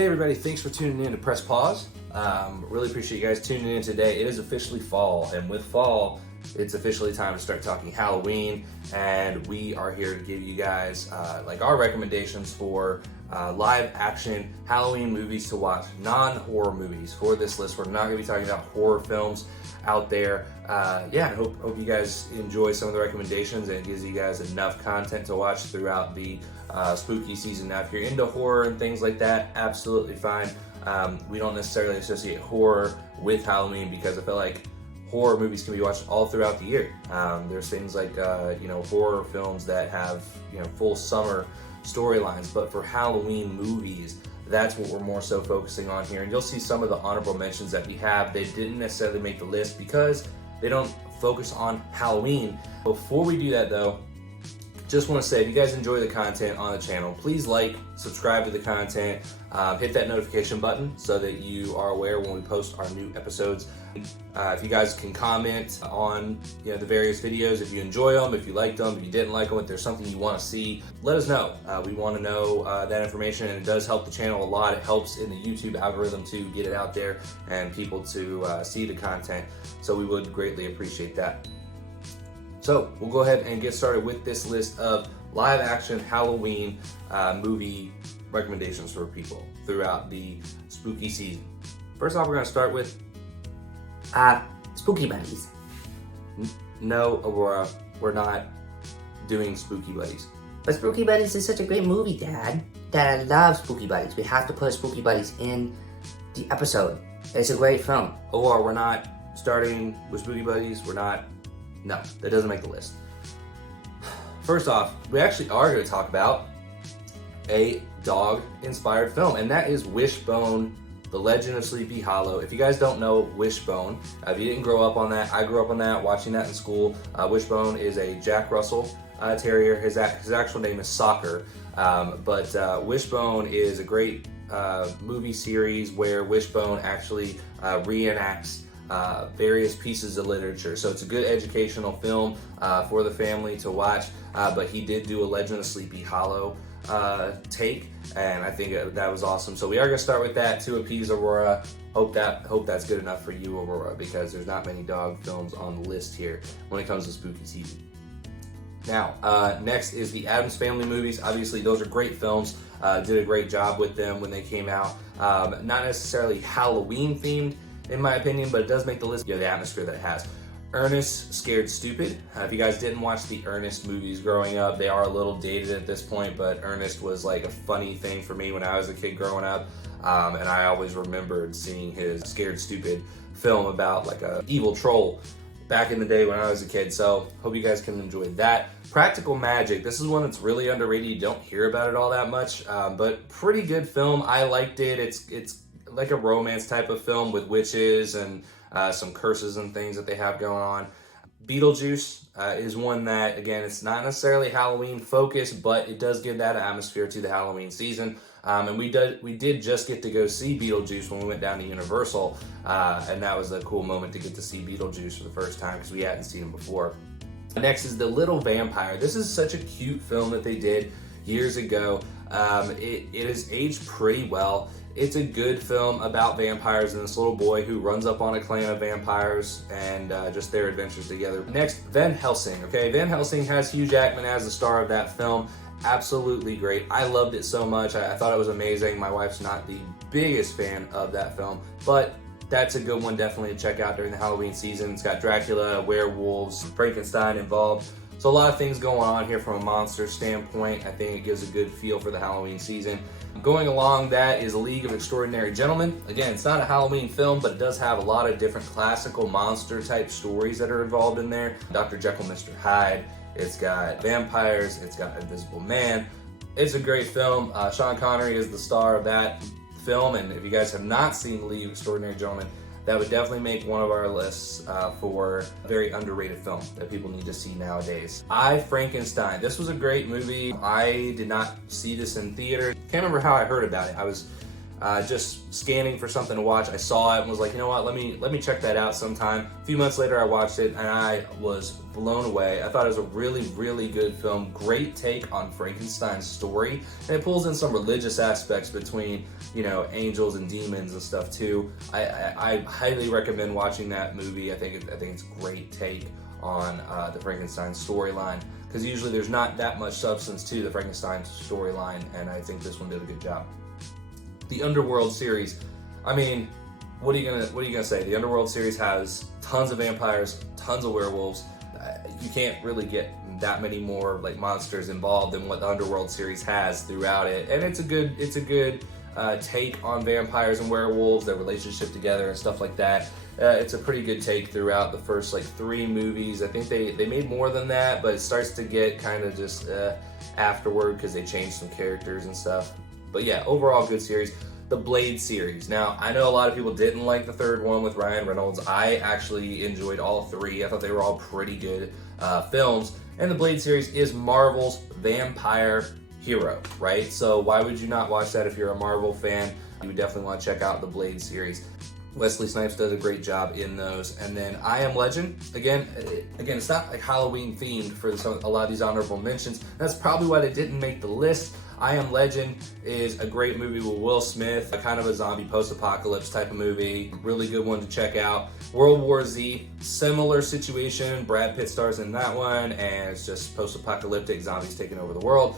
Hey everybody, thanks for tuning in to Press Pause. Really appreciate you guys tuning in today. It is officially fall, and with fall, it's officially time to start talking Halloween, and we are here to give you guys our recommendations for live action Halloween movies to watch, non-horror movies. For this list, we're not going to be talking about horror films out there. I hope you guys enjoy some of the recommendations, and it gives you guys enough content to watch throughout the spooky season. Now, if you're into horror and things like that, absolutely fine. We don't necessarily associate horror with Halloween because I feel like horror movies can be watched all throughout the year. There's things like horror films that have full summer storylines, but for Halloween movies, that's what we're more so focusing on here. And you'll see some of the honorable mentions that we have. They didn't necessarily make the list because they don't focus on Halloween. Before we do that though, just want to say, if you guys enjoy the content on the channel, please like, subscribe to the content, hit that notification button so that you are aware when we post our new episodes. If you guys can comment on the various videos, if you enjoy them, if you liked them, if you didn't like them, if there's something you want to see, let us know. We want to know that information, and it does help the channel a lot. It helps in the YouTube algorithm to get it out there and people to see the content, so we would greatly appreciate that. So we'll go ahead and get started with this list of live action Halloween movie recommendations for people throughout the spooky season. First off, we're going to start with Spooky Buddies. No, Aurora, we're not doing Spooky Buddies. But Spooky Buddies is such a great movie, Dad. Dad, I love Spooky Buddies. We have to put Spooky Buddies in the episode. It's a great film. Aurora, we're not starting with Spooky Buddies. No, that doesn't make the list. First off, we actually are going to talk about a dog-inspired film, and that is Wishbone, The Legend of Sleepy Hollow. If you guys don't know Wishbone, if you didn't grow up on that, I grew up on that, watching that in school. Wishbone is a Jack Russell Terrier. His actual name is Soccer, but Wishbone is a great movie series where Wishbone actually reenacts various pieces of literature. So it's a good educational film for the family to watch, but he did do a Legend of Sleepy Hollow take, and I think that was awesome. So we are going to start with that to appease Aurora. Hope that's good enough for you, Aurora, because there's not many dog films on the list here when it comes to spooky season. Now, next is the Addams Family movies. Obviously, those are great films. Did a great job with them when they came out. Not necessarily Halloween themed, in my opinion, but it does make the list. The atmosphere that it has. Ernest, Scared Stupid. If you guys didn't watch the Ernest movies growing up, they are a little dated at this point, but Ernest was like a funny thing for me when I was a kid growing up, and I always remembered seeing his Scared Stupid film about like a evil troll back in the day when I was a kid. So hope you guys can enjoy that. Practical Magic. This is one that's really underrated. You don't hear about it all that much, but pretty good film. I liked it. It's like a romance type of film with witches and some curses and things that they have going on. Beetlejuice is one that, again, it's not necessarily Halloween focused, but it does give that atmosphere to the Halloween season. And we did just get to go see Beetlejuice when we went down to Universal, and that was a cool moment to get to see Beetlejuice for the first time because we hadn't seen him before. Next is The Little Vampire. This is such a cute film that they did years ago. It has aged pretty well. It's a good film about vampires and this little boy who runs up on a clan of vampires and just their adventures together. Next, Van Helsing. Okay, Van Helsing has Hugh Jackman as the star of that film. Absolutely great. I loved it so much. I thought it was amazing. My wife's not the biggest fan of that film, but that's a good one definitely to check out during the Halloween season. It's got Dracula, werewolves, Frankenstein involved. So a lot of things going on here from a monster standpoint. I think it gives a good feel for the Halloween season. Going along that is League of Extraordinary Gentlemen. Again, it's not a Halloween film, but it does have a lot of different classical monster type stories that are involved in there. Dr. Jekyll, Mr. Hyde. It's got vampires. It's got Invisible Man. It's a great film. Sean Connery is the star of that film, and if you guys have not seen League of Extraordinary Gentlemen, that would definitely make one of our lists for a very underrated film that people need to see nowadays. Frankenstein. This was a great movie. I did not see this in theater. Can't remember how I heard about it. I was just scanning for something to watch. I saw it and was like, you know what, let me check that out sometime. A few months later, I watched it and I was blown away. I thought it was a really, really good film. Great take on Frankenstein's story, and it pulls in some religious aspects between, you know, angels and demons and stuff too. I highly recommend watching that movie. I think it's a great take on the Frankenstein storyline, because usually there's not that much substance to the Frankenstein storyline, and I think this one did a good job. The Underworld series, I mean, what are you gonna say? The Underworld series has tons of vampires, tons of werewolves. You can't really get that many more like monsters involved than what the Underworld series has throughout it, and it's a good take on vampires and werewolves, their relationship together and stuff like that. It's a pretty good take throughout the first like 3 movies. I think they made more than that, but it starts to get kind of just afterward because they changed some characters and stuff. But yeah, overall good series. The Blade series. Now, I know a lot of people didn't like the 3rd one with Ryan Reynolds. I actually enjoyed all 3. I thought they were all pretty good films. And the Blade series is Marvel's vampire hero, right? So why would you not watch that if you're a Marvel fan? You would definitely want to check out the Blade series. Wesley Snipes does a great job in those. And then I Am Legend, again, it's not like Halloween themed for a lot of these honorable mentions. That's probably why they didn't make the list. I Am Legend is a great movie with Will Smith, kind of a zombie post-apocalypse type of movie. Really good one to check out. World War Z, similar situation. Brad Pitt stars in that one, and it's just post-apocalyptic, zombies taking over the world.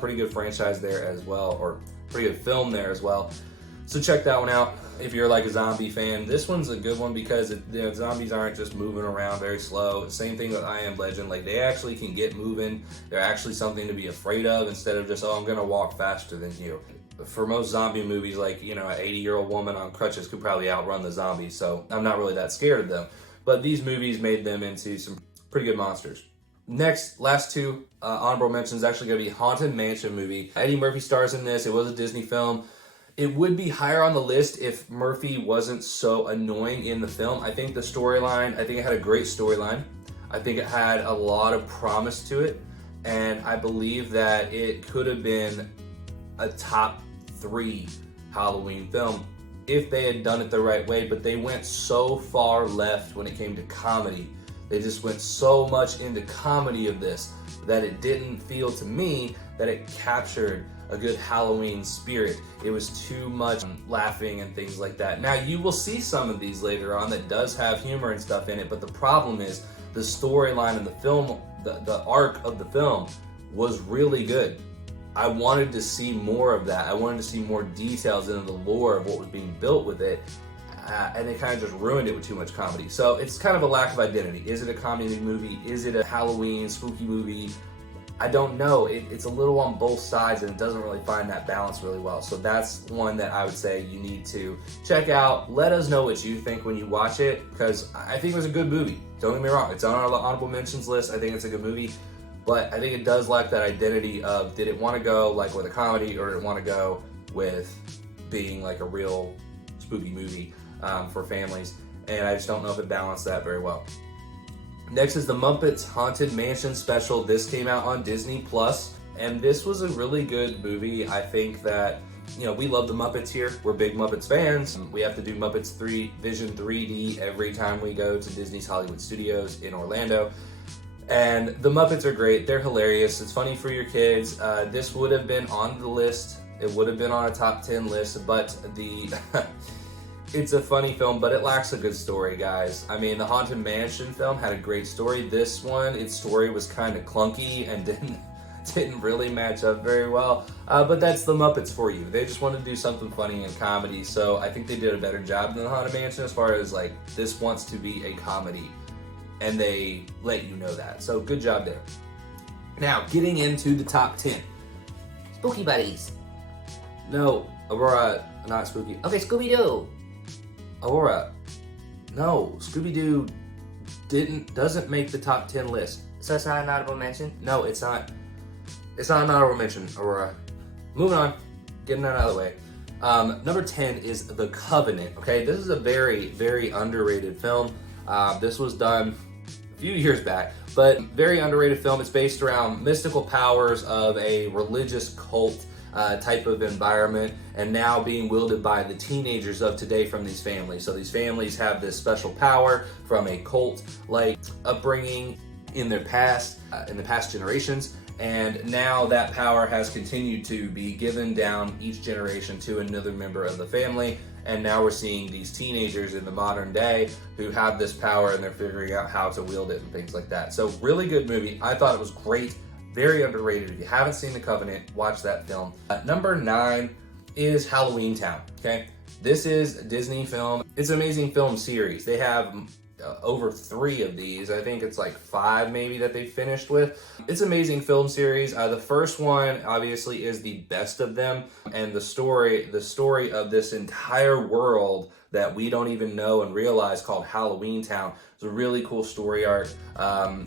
Pretty good franchise there as well, or pretty good film there as well. So check that one out if you're like a zombie fan. This one's a good one because zombies aren't just moving around very slow. Same thing with I Am Legend. Like, they actually can get moving. They're actually something to be afraid of instead of just, oh, I'm gonna walk faster than you. For most zombie movies, like, you know, an 80-year-old woman on crutches could probably outrun the zombies, so I'm not really that scared of them. But these movies made them into some pretty good monsters. Next, last 2 honorable mentions, actually gonna be Haunted Mansion movie. Eddie Murphy stars in this. It was a Disney film. It would be higher on the list if Murphy wasn't so annoying in the film. I think the storyline, I think it had a great storyline. I think it had a lot of promise to it. And I believe that it could have been a top 3 Halloween film if they had done it the right way. But they went so far left when it came to comedy. They just went so much into comedy of this that it didn't feel to me that it captured a good Halloween spirit. It was too much laughing and things like that. Now, you will see some of these later on that does have humor and stuff in it, but the problem is the storyline in the film, the arc of the film was really good. I wanted to see more of that. I wanted to see more details into the lore of what was being built with it, and they kind of just ruined it with too much comedy. So it's kind of a lack of identity. Is it a comedy movie? Is it a Halloween spooky movie? I don't know. It's a little on both sides, and it doesn't really find that balance really well. So that's one that I would say you need to check out. Let us know what you think when you watch it, because I think it was a good movie. Don't get me wrong. It's on our honorable mentions list. I think it's a good movie, but I think it does lack that identity of, did it want to go like with a comedy, or did it want to go with being like a real spooky movie for families? And I just don't know if it balanced that very well. Next is the Muppets Haunted Mansion special. This came out on Disney Plus, and this was a really good movie. I think that, you know, we love the Muppets here. We're big Muppets fans. We have to do Muppets Vision 3D every time we go to Disney's Hollywood Studios in Orlando. And the Muppets are great. They're hilarious. It's funny for your kids. This would have been on the list. It would have been on a top 10 list, but it's a funny film, but it lacks a good story, guys. I mean, the Haunted Mansion film had a great story. This one, its story was kind of clunky and didn't really match up very well. But that's the Muppets for you. They just wanted to do something funny and comedy, so I think they did a better job than the Haunted Mansion as far as, like, this wants to be a comedy, and they let you know that. So good job there. Now, getting into the top 10. Spooky Buddies. No, Aurora, not spooky. Okay, Scooby-Doo. Aurora, no, Scooby-Doo doesn't make the top 10 list. So it's not an honorable mention? No, it's not. It's not an honorable mention, Aurora. Moving on, getting that out of the way. Number 10 is The Covenant. Okay, this is a very, very underrated film. This was done a few years back, but very underrated film. It's based around mystical powers of a religious cult type of environment, and now being wielded by the teenagers of today from these families. So these families have this special power from a cult-like upbringing in their past, in the past generations, and now that power has continued to be given down each generation to another member of the family. And now we're seeing these teenagers in the modern day who have this power, and they're figuring out how to wield it and things like that. So really good movie. I thought it was great, very underrated. If you haven't seen The Covenant, watch that film. Number 9 is Halloween Town, okay? This is a Disney film. It's an amazing film series. They have over 3 of these. I think it's like 5 maybe that they finished with. It's an amazing film series. The first one obviously is the best of them, and the story of this entire world that we don't even know and realize called Halloween Town. It's a really cool story arc.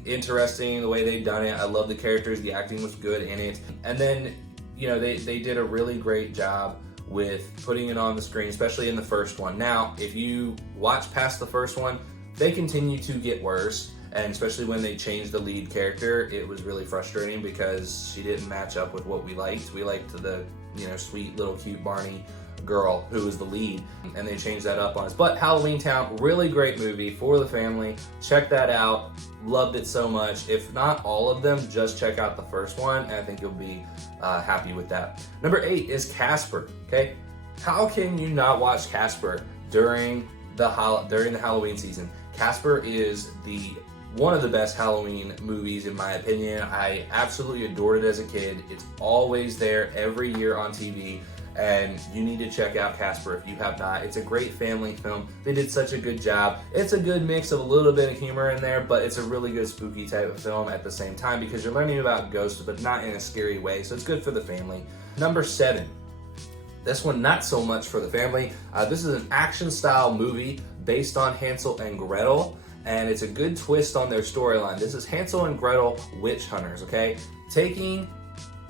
Interesting the way they've done it. I love the characters. The acting was good in it. And then, you know, they did a really great job with putting it on the screen, especially in the first one. Now, if you watch past the first one, they continue to get worse, and especially when they changed the lead character, it was really frustrating because she didn't match up with what we liked. We liked the, you know, sweet little cute Barney girl who was the lead, and they changed that up on us. But Halloween Town, really great movie for the family. Check that out. Loved it so much. If not all of them, just check out the first one, and I think you'll be happy with that. Number 8 is Casper, okay? How can you not watch Casper during the Halloween season? Casper is one of the best Halloween movies in my opinion. I absolutely adored it as a kid. It's always there every year on TV, and you need to check out Casper if you have not. It's a great family film. They did such a good job. It's a good mix of a little bit of humor in there, but it's a really good spooky type of film at the same time because you're learning about ghosts, but not in a scary way, so it's good for the family. Number 7. This one, not so much for the family. This is an action-style movie based on Hansel and Gretel, and it's a good twist on their storyline. This is Hansel and Gretel Witch Hunters, okay? Taking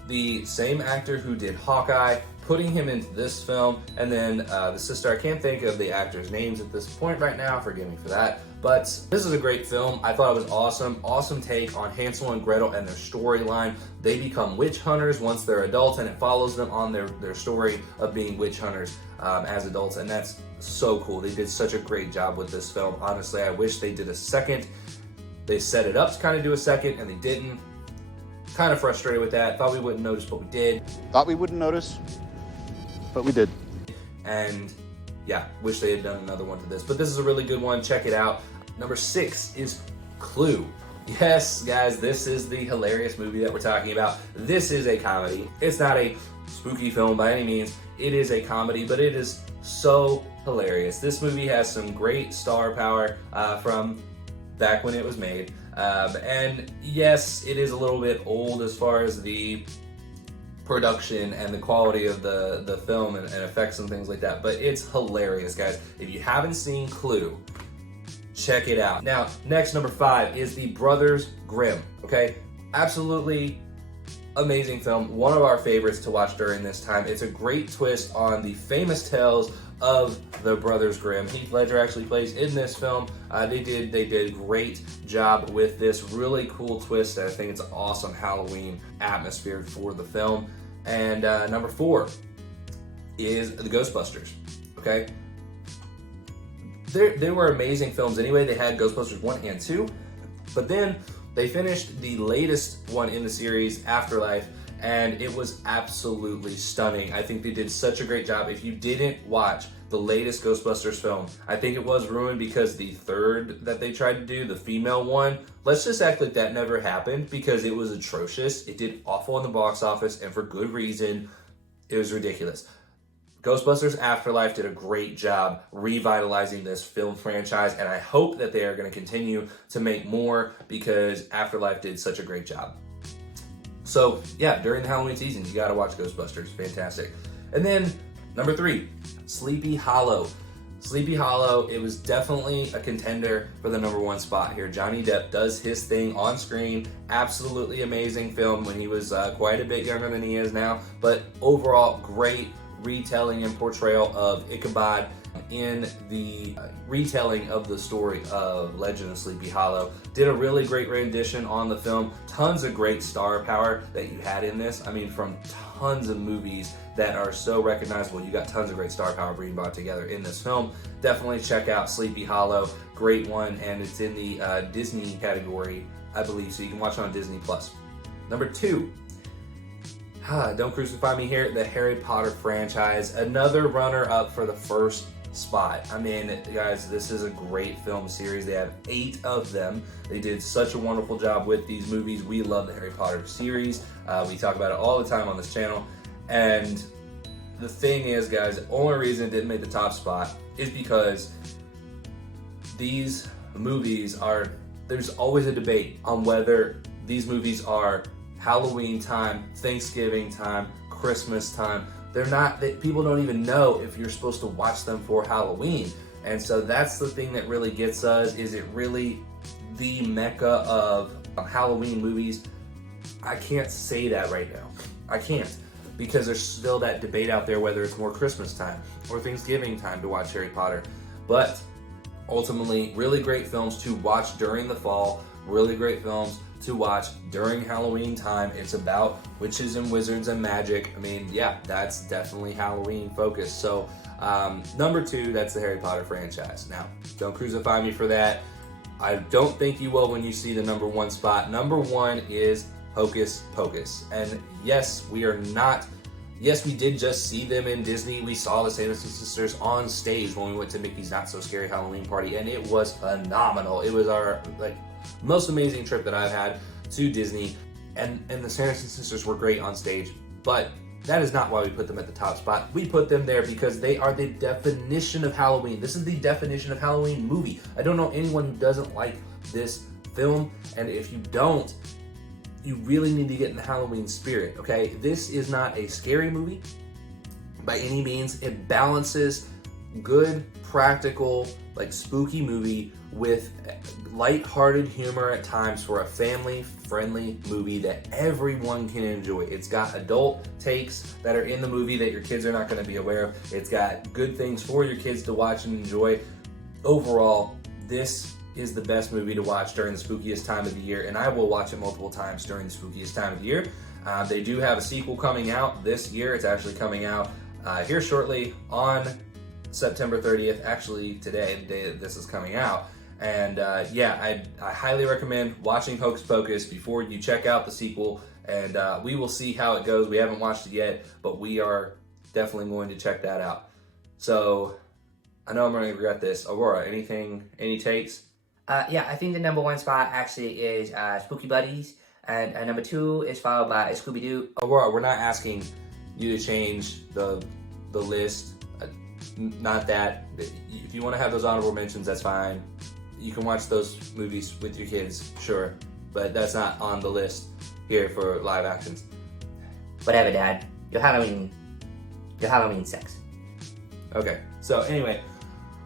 the same actor who did Hawkeye, putting him into this film, and then the sister, I can't think of the actors' names at this point right now, forgive me for that, but this is a great film. I thought it was awesome. Awesome take on Hansel and Gretel and their storyline. They become witch hunters once they're adults, and it follows them on their story of being witch hunters as adults, and that's so cool. They did such a great job with this film. Honestly, I wish they did a second. They set it up to kind of do a second, and they didn't. Kind of frustrated with that. Thought we wouldn't notice, but we did. Thought we wouldn't notice, but we did. And yeah, wish they had done another one to this. But this is a really good one. Check it out. Number 6 is Clue. Yes, guys, this is the hilarious movie that we're talking about. This is a comedy. It's not a spooky film by any means. It is a comedy, but it is so hilarious. This movie has some great star power from back when it was made. And yes, it is a little bit old as far as the production and the quality of the film and effects and things like that, but it's hilarious, guys. If you haven't seen Clue, check it out. Now, next, number 5 is the Brothers Grimm, okay? Absolutely amazing film. One of our favorites to watch during this time. It's a great twist on the famous tales of the Brothers Grimm. Heath Ledger actually plays in this film. They did a great job with this really cool twist. I think it's an awesome Halloween atmosphere for the film. And number 4 is the Ghostbusters, okay? They were amazing films anyway. They had Ghostbusters 1 and 2, but then they finished the latest one in the series, Afterlife, and it was absolutely stunning. I think they did such a great job. If you didn't watch the latest Ghostbusters film, I think it was ruined because the third that they tried to do, the female one, let's just act like that never happened because it was atrocious. It did awful in the box office, and for good reason. It was ridiculous. Ghostbusters Afterlife did a great job revitalizing this film franchise, and I hope that they are going to continue to make more because Afterlife did such a great job. So yeah, during the Halloween season, you got to watch Ghostbusters. Fantastic. And then number 3, Sleepy Hollow. Sleepy Hollow, it was definitely a contender for the number 1 spot here. Johnny Depp does his thing on screen. Absolutely amazing film when he was quite a bit younger than he is now. But overall, great, retelling and portrayal of Ichabod in the retelling of the story of Legend of Sleepy Hollow. Did a really great rendition on the film. Tons of great star power that you had in this. I mean, from tons of movies that are so recognizable, you got tons of great star power being brought together in this film. Definitely check out Sleepy Hollow. Great one, and it's in the Disney category, I believe, so you can watch it on Disney+. Number 2, don't crucify me here, the Harry Potter franchise. Another runner-up for the first spot. I mean, guys, this is a great film series. They have 8 of them. They did such a wonderful job with these movies. We love the Harry Potter series. We talk about it all the time on this channel. And the thing is, guys, the only reason it didn't make the top spot is because these movies are, there's always a debate on whether these movies are Halloween time, Thanksgiving time, Christmas time. They're not, people don't even know if you're supposed to watch them for Halloween. And so that's the thing that really gets us. Is it really the mecca of Halloween movies? I can't say that right now. I can't, because there's still that debate out there whether it's more Christmas time or Thanksgiving time to watch Harry Potter. But ultimately, really great films to watch during the fall, really great films to watch during Halloween time. It's about witches and wizards and magic. I mean, yeah, that's definitely Halloween focused. So number 2, that's the Harry Potter franchise. Now, don't crucify me for that. I don't think you will when you see the number 1 spot. Number 1 is Hocus Pocus. And yes, we did just see them in Disney. We saw the Sanderson sisters on stage when we went to Mickey's Not So Scary Halloween Party, and it was phenomenal. It was our most amazing trip that I've had to Disney, and the Sanderson sisters were great on stage, but that is not why we put them at the top spot. We put them there because they are the definition of Halloween. This is the definition of Halloween movie. I don't know anyone who doesn't like this film, and if you don't, you really need to get in the Halloween spirit, okay? This is not a scary movie by any means. It balances good, practical, spooky movie with light-hearted humor at times for a family-friendly movie that everyone can enjoy. It's got adult takes that are in the movie that your kids are not going to be aware of. It's got good things for your kids to watch and enjoy. Overall, this is the best movie to watch during the spookiest time of the year, and I will watch it multiple times during the spookiest time of the year. They do have a sequel coming out this year. It's actually coming out here shortly on September 30th, actually today, the day that this is coming out. And I highly recommend watching Hocus Pocus before you check out the sequel, and we will see how it goes. We haven't watched it yet, but we are definitely going to check that out. So I know I'm going to regret this. Aurora, any takes? Yeah, I think the number 1 spot actually is Spooky Buddies, and number 2 is followed by Scooby-Doo. Aurora, we're not asking you to change the list. Not that. If you want to have those honorable mentions, that's fine. You can watch those movies with your kids, sure, but that's not on the list here for live actions. Whatever, Dad. Your Halloween sex. Okay, so anyway,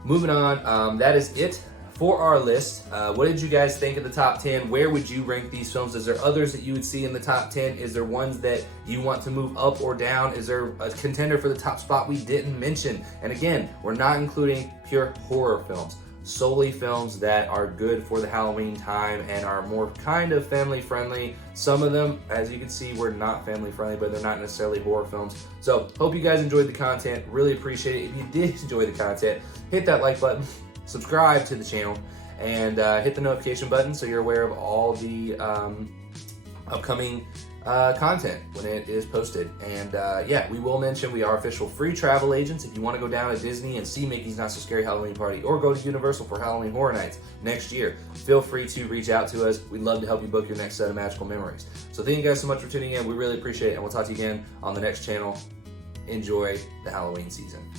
moving on. That is it for our list. What did you guys think of the top 10? Where would you rank these films? Is there others that you would see in the top 10? Is there ones that you want to move up or down? Is there a contender for the top spot we didn't mention? And again, we're not including pure horror films, solely films that are good for the Halloween time and are more kind of family friendly. Some of them, as you can see, were not family friendly, but they're not necessarily horror films. So hope you guys enjoyed the content. Really appreciate it. If you did enjoy the content, hit that like button, subscribe to the channel, and hit the notification button so you're aware of all the upcoming content when it is posted. And we will mention we are official free travel agents. If you want to go down to Disney and see Mickey's Not So Scary Halloween Party, or go to Universal for Halloween Horror Nights next year, feel free to reach out to us. We'd love to help you book your next set of magical memories. So thank you guys so much for tuning in. We really appreciate it, and we'll talk to you again on the next channel. Enjoy the Halloween season.